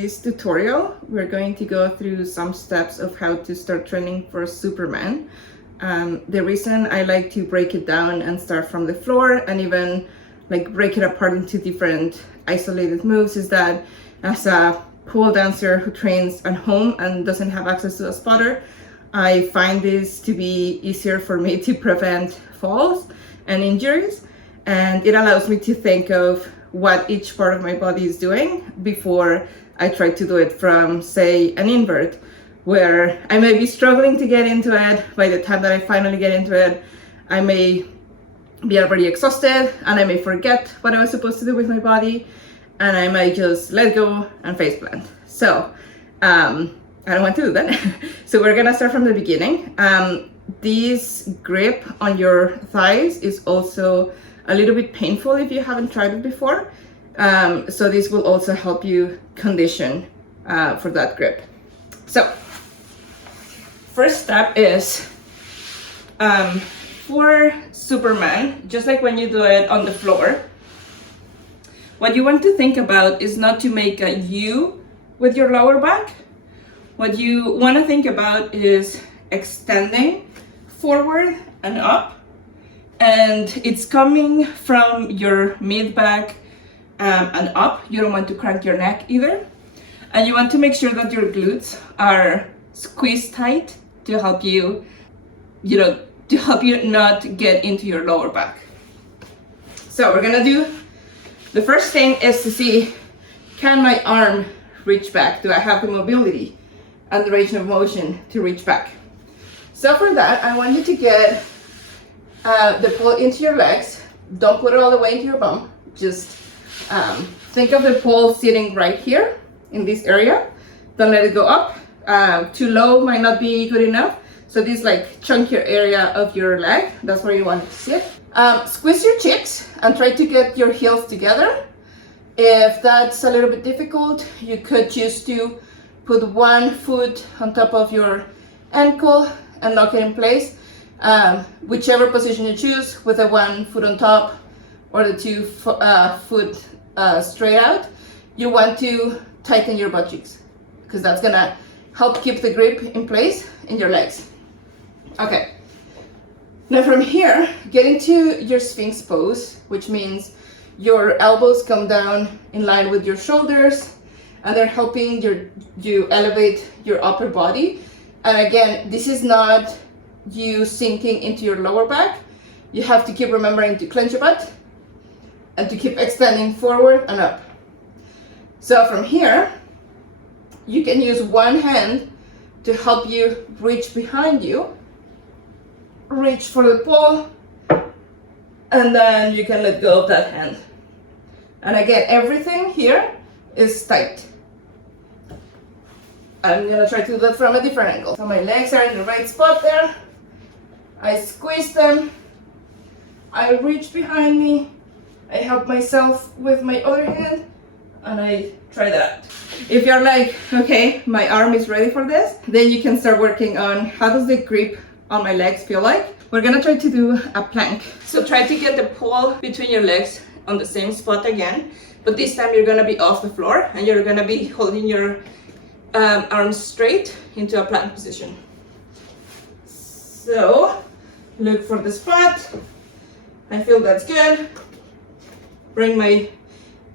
this tutorial, we're going to go through some steps of how to start training for Superman. The reason I like to break it down and start from the floor and even like break it apart into different isolated moves is that as a pole dancer who trains at home and doesn't have access to a spotter, I find this to be easier for me to prevent falls and injuries, and it allows me to think of what each part of my body is doing before I try to do it from, say, an invert, where I may be struggling to get into it. By the time that I finally get into it, I may be already exhausted and I may forget what I was supposed to do with my body, and I might just let go and face plant. So I don't want to do that. So we're gonna start from the beginning. This grip on your thighs is also a little bit painful if you haven't tried it before. So this will also help you condition for that grip. So first step is for Superman, just like when you do it on the floor, what you want to think about is not to make a U with your lower back. What you want to think about is extending forward and up, and it's coming from your mid back and up. You don't want to crank your neck either, and you want to make sure that your glutes are squeezed tight to help you, not get into your lower back. So we're gonna do, the first thing is to see, can my arm reach back? Do I have the mobility and the range of motion to reach back? So for that, I want you to get the pole into your legs. Don't put it all the way into your bum. Just think of the pole sitting right here in this area. Don't let it go up. Too low might not be good enough. So this like chunkier area of your leg, that's where you want it to sit. Squeeze your cheeks and try to get your heels together. If that's a little bit difficult, you could choose to put one foot on top of your ankle and lock it in place. Whichever position you choose, with the one foot on top or the two foot straight out, you want to tighten your butt cheeks because that's gonna help keep the grip in place in your legs. Okay, now from here, get into your Sphinx pose, which means your elbows come down in line with your shoulders, and they're helping you elevate your upper body. And again, this is not you sinking into your lower back. You have to keep remembering to clench your butt and to keep extending forward and up. So from here, you can use one hand to help you reach behind you, reach for the pole, and then you can let go of that hand. And again, everything here is tight. I'm gonna try to do that from a different angle. So my legs are in the right spot there. I squeeze them. I reach behind me. I help myself with my other hand, and I try that. If you're like, okay, my arm is ready for this, then you can start working on how does the grip on my legs feel like. We're gonna try to do a plank. So try to get the pole between your legs on the same spot again, but this time you're gonna be off the floor and you're gonna be holding your arms straight into a plank position. So look for the spot. I feel that's good. Bring my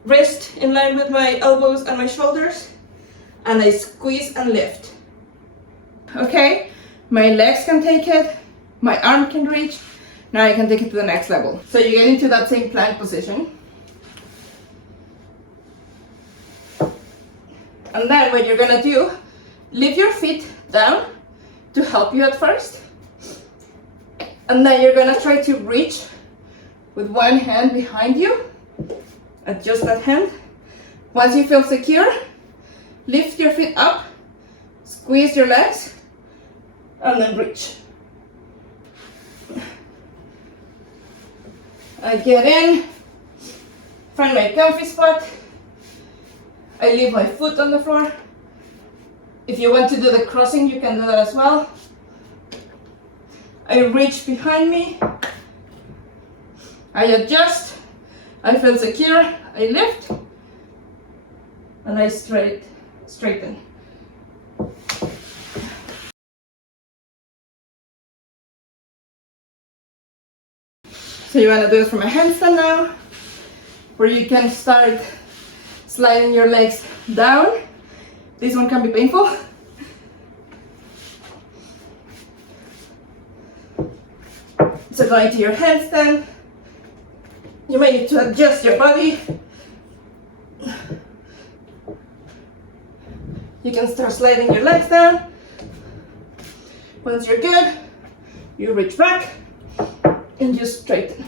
wrist in line with my elbows and my shoulders, and I squeeze and lift. Okay, my legs can take it, my arm can reach. Now I can take it to the next level. So you get into that same plank position. And then what you're gonna do, lift your feet down to help you at first. And then you're gonna try to reach with one hand behind you. Adjust that hand. Once you feel secure, lift your feet up, squeeze your legs, and then reach. I get in, find my comfy spot. I leave my foot on the floor. If you want to do the crossing, you can do that as well. I reach behind me. I adjust. I feel secure. I lift. And I straight straighten. So you want to do it from a handstand now, where you can start sliding your legs down. This one can be painful. So going to your handstand, you may need to adjust your body. You can start sliding your legs down. Once you're good, you reach back and just straighten.